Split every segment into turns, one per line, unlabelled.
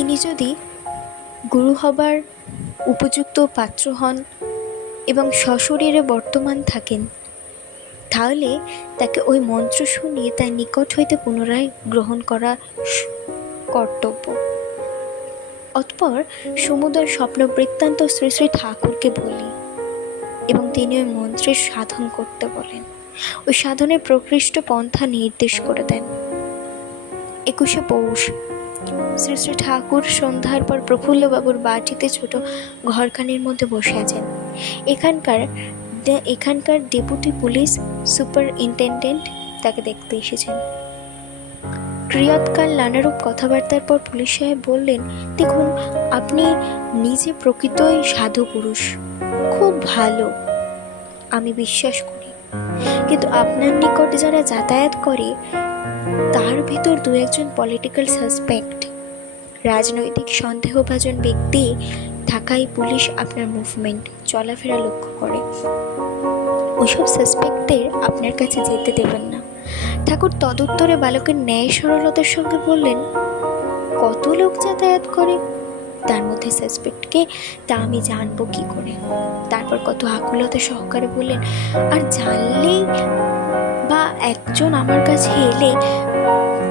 তিনি যদি গুরু হবার উপযুক্ত পাত্র হন এবং সশরীরে বর্তমান থাকেন, তাহলে তাকে ওই মন্ত্র শুনিয়ে তার নিকট হইতে পুনরায় গ্রহণ করা কর্তব্য। অতপর সমুদর স্বপ্ন বৃত্তান্ত শ্রী শ্রী ঠাকুরকে বলি এবং তিনি ওই মন্ত্রের সাধন করতে বলেন। ওই সাধনের প্রকৃষ্ট পন্থা নির্দেশ করে দেন। একুশে পৌষ শ্রী শ্রী ঠাকুর সন্ধ্যার পর প্রফুল্লবাবুর বাটিতে ছোট ঘরখানির মধ্যে বসে আছেন। এখানকার এখানকার ডেপুটি পুলিশ সুপারিনটেন্ডেন্ট তাকে দেখতে এসেছেন। ক্রিয়াৎকাল নানারূপ কথাবার্তার পর পুলিশ সাহেব বললেন, দেখুন, আপনি নিজে প্রকৃতই সাধু পুরুষ। খুব ভালো, আমি বিশ্বাস করি। কিন্তু আপনার নিকট যারা যাতায়াত করে তার ভিতর দু একজন পলিটিক্যাল সাসপেক্ট রাজনৈতিক সন্দেহভাজন ব্যক্তি থাকায় পুলিশ আপনার মুভমেন্ট চলাফেরা লক্ষ্য করে। ওইসব সাসপেক্টদের আপনার কাছে যেতে দেবেন না। ঠাকুর তদুত্তরে বালকের ন্যায় সরলতার সঙ্গে বললেন, কত লোক যাতায়াত করে? তার মধ্যে সাসপেক্টকে তা আমি জানব কি করে? তারপর কত আকুলতা সহকারে বললেন, আর জানলেই বা একজন আমার কাছে এলে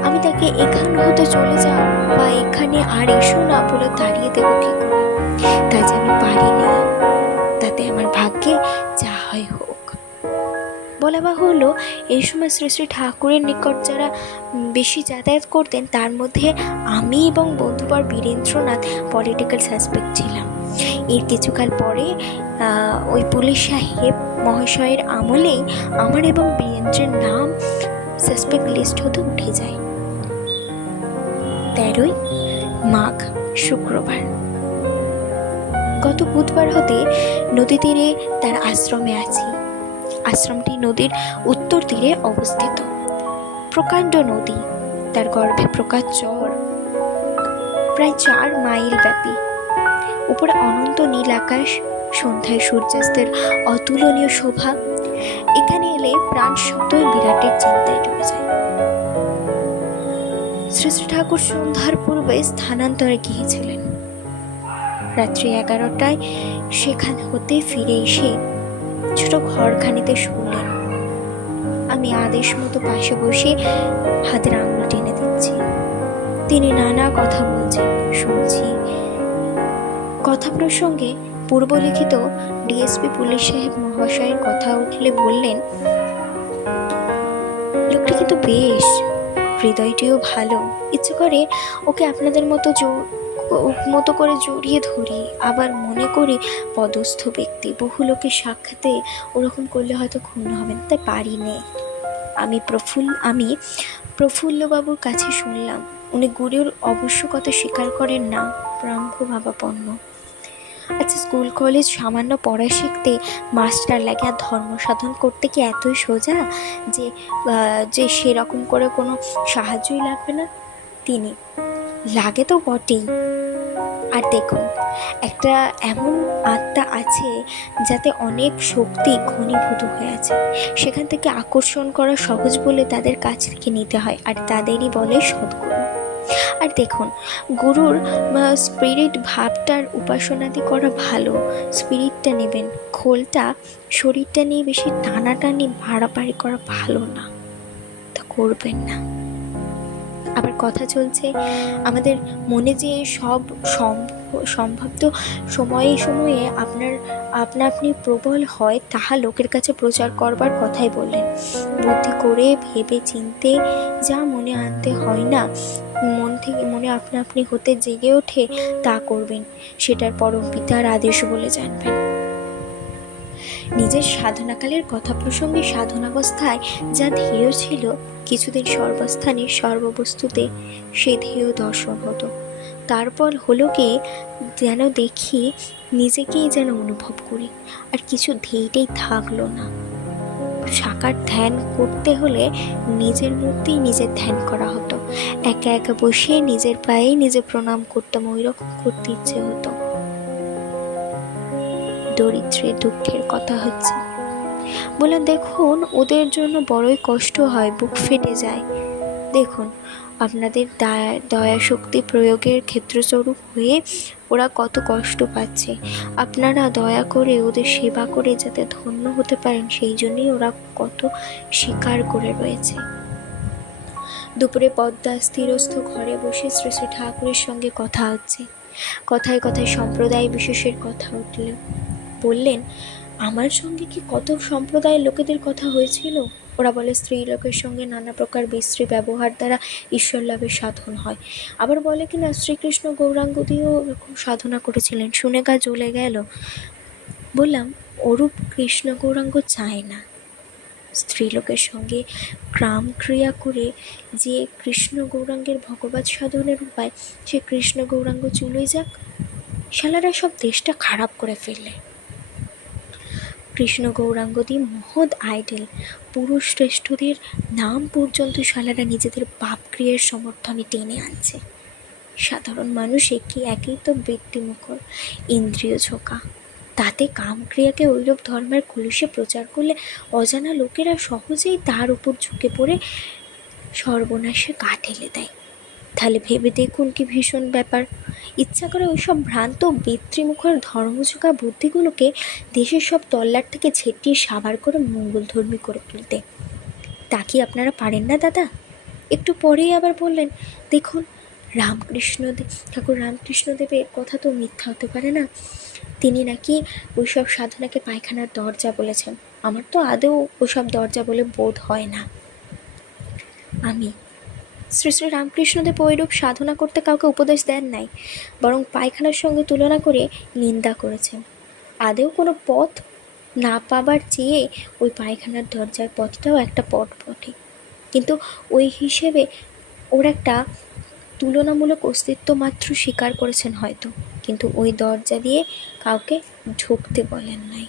আমি তাকে এখান হতে চলে যাও বা এখানে আর এসো না বলে তাড়িয়ে দেবো কি করে? তাই যে আমি পারিনি। তাতে আমার ভাগ্যে যা হয় হোক। বলা বাহুল্য এই সময় শ্রী শ্রী ঠাকুরের নিকট যারা বেশি যাতায়াত করতেন, তার মধ্যে আমি এবং বন্ধুবার বীরেন্দ্রনাথ পলিটিক্যাল সাসপেক্ট ছিলাম। এর কিছুকাল পরে ওই পুলিশ সাহেব মহাশয়ের আমলেই আমার এবং বীরেন্দ্রের নাম সাসপেক্ট লিস্ট হতে উঠে যায়। তেরোই মাঘ, শুক্রবার। গত বুধবার হতে নদী তীরে তার আশ্রমে আছি। আশ্রমটি নদীর উত্তর তীরে অবস্থিত। প্রকাণ্ড নদী, তার গর্ভে প্রকাশ চর প্রায় চার মাইল ব্যাপী। উপরে অনন্ত নীল আকাশ সন্ধ্যায় সূর্যাস্তের অতুলনীয় শোভা। এখানে এলে প্রাণ শব্দই বিরাটের চিন্তায় ডুবে যায়। শ্রী শ্রী ঠাকুর সন্ধ্যার পূর্বে স্থানান্তরে গিয়েছিলেন। রাত্রি এগারোটায় সেখান হতে ফিরে এসে ছোট ঘরখানিতে শুনলেন। আমি আদেশ মতো পাশে বসে হাতের আঙুল টেনে দিচ্ছি। তিনি নানা কথা বলছেন, শুনছি। কথা প্রসঙ্গে পূর্বলিখিত ডিএসপি পুলিশ সাহেব মহাশয়ের কথা উঠলে বললেন, লোকটি কিন্তু বেশ, হৃদয়টিও ভালো। ইচ্ছে করে ওকে আপনাদের মতো মতো করে জড়িয়ে ধরি। আবার মনে করি পদস্থ ব্যক্তি। বহু লোকের সাক্ষাতে ওরকম করলে হয়তো ক্ষুণ্ণ হবেন তাই পারি নে আমি প্রফুল্ল আমি প্রফুল্লবাবুর কাছে শুনলাম। উনি গুরুর আবশ্যকতা স্বীকার করেন না, ব্রহ্মভাবাপন্ন। আচ্ছা স্কুল, কলেজ সামান্য পড়া শিখতে মাস্টার লাগে আর ধর্ম সাধন করতে কি এতই সোজা যে যে সেরকম করে কোনো সাহায্যই লাগবে না? তিনি, লাগে তো বটেই। আর দেখুন, একটা এমন আত্মা আছে যাতে অনেক শক্তি ঘনীভূত হয়ে আছে। সেখান থেকে আকর্ষণ করা সহজ বলে তাদের কাছ থেকে নিতে হয়, আর তাদেরই বলে সদ্গুরু। আর দেখুন, গুরুর স্পিরিট ভাবটার উপাসনাদি করা ভালো। স্পিরিটটা নেবেন, খোলটা, শরীরটা নিয়ে বেশি টানাটানি ভাড়াপাড়ি করা ভালো না। তা করবেন না। আবার কথা চলছে, আমাদের মনে যে সব সম্ভব সম্ভাব্য সময়ে সময়ে আপনার, আপনা আপনি প্রবল হয়, তাহা লোকের কাছে প্রচার করবার কথাই বললেন। বুদ্ধি করে ভেবে চিনতে যা মনে আনতে হয় না মন থেকে মনে আপনা আপনি হতে জেগে ওঠে তা করবেন, সেটার পরম পিতার আদেশ বলে জানবেন। নিজের সাধনাকালের কথা প্রসঙ্গে সাধনাবস্থায় যা ধেয় ছিল, কিছুদিন সর্বস্থানে সর্ববস্তুতে সে ধেয় দর্শন হতো। তারপর হলো কি, যেন দেখি নিজেকেই যেন অনুভব করি, আর কিছু ধ্যেয়টাই থাকল না। সাকার ধ্যান করতে হলে নিজের মূর্তেই নিজের ধ্যান করা হতো। একা একা বসে নিজের পায়ে নিজে প্রণাম করতাম ওই রকম করতে ইচ্ছে হতো। দরিদ্রের দুঃখের কথা হচ্ছে। বলে দেখুন, ওদের জন্য বড়ই কষ্ট হয়, বুক ফেটে যায়। দেখুন, আপনাদের দয়া দয়া শক্তি প্রয়োগের ক্ষেত্রস্বরূপ হয়ে ওরা কত কষ্ট পাচ্ছে। আপনারা দয়া করে ওদের সেবা করে যাতে ধন্য হতে পারেন, সেই জন্যই ওরা কত স্বীকার করে রয়েছে। দুপুরে পদ্মা স্থিরস্থ ঘরে বসে শ্রী শ্রী ঠাকুরের সঙ্গে কথা হচ্ছে। কথায় কথায় সম্প্রদায় বিশেষের কথা উঠল। বললেন, আমার সঙ্গে কি কত সম্প্রদায়ের লোকেদের কথা হয়েছিল? ওরা বলে স্ত্রী লোকের সঙ্গে নানা প্রকার বিশ্রী ব্যবহার দ্বারা ঈশ্বর লাভের সাধন হয়। আবার বলে কি না, শ্রীকৃষ্ণ গৌরাঙ্গ দিয়েও এরকম সাধনা করেছিলেন। শুনে গা জ্বলে গেল। বললাম, ওরূপ কৃষ্ণ গৌরাঙ্গ চায় না। স্ত্রীলোকের সঙ্গে গ্রাম ক্রিয়া করে যে কৃষ্ণ গৌরাঙ্গের ভগবত সাধনের উপায়, সে কৃষ্ণ গৌরাঙ্গ চুলোই যাক। শালারা সব দেশটা খারাপ করে ফেললে। কৃষ্ণ গৌরাঙ্গদি মহৎ আইডেল পুরুষ শ্রেষ্ঠদের নাম পর্যন্ত শালারা নিজেদের পাপ ক্রিয়ার সমর্থনে টেনে আনছে। সাধারণ মানুষ একই একই তো বৃত্তিমুখর, ইন্দ্রিয় ঝোঁকা। তাতে কামক্রিয়াকে ঐরূপ ধর্মের কলুষে প্রচার করলে অজানা লোকেরা সহজেই তার উপর ঝুঁকে পড়ে সর্বনাশে গা ঠেলে দেয়। তাহলে ভেবে দেখুন কি ভীষণ ব্যাপার। ইচ্ছা করে ওইসব ভ্রান্ত বৃত্তিমুখর ধর্মযোগা বুদ্ধিগুলোকে দেশের সব তল্লাট থেকে ছেটিয়ে সাবার করে মঙ্গলধর্মী করে তুলতে। তা কি আপনারা পারেন না, দাদা? একটু পরেই আবার বললেন, দেখুন, রামকৃষ্ণ দে- ঠাকুর রামকৃষ্ণদেবের কথা তো মিথ্যা হতে পারে না। তিনি নাকি ওইসব সাধনাকে পায়খানার দরজা বলেছেন। আমার তো আদৌ ওসব দরজা বলে বোধ হয় না। আমি শ্রী শ্রী রামকৃষ্ণদেব ওইরূপ সাধনা করতে কাউকে উপদেশ দেন নাই, বরং পায়খানার সঙ্গে তুলনা করে নিন্দা করেছেন। আদেও কোনো পথ না পাবার চেয়ে ওই পায়খানার দরজার পথটাও একটা পথ বটে। কিন্তু ওই হিসেবে ওর একটা তুলনামূলক অস্তিত্ব মাত্র স্বীকার করেছেন হয়তো, কিন্তু ওই দরজা দিয়ে কাউকে ঢুকতে বলেন নাই।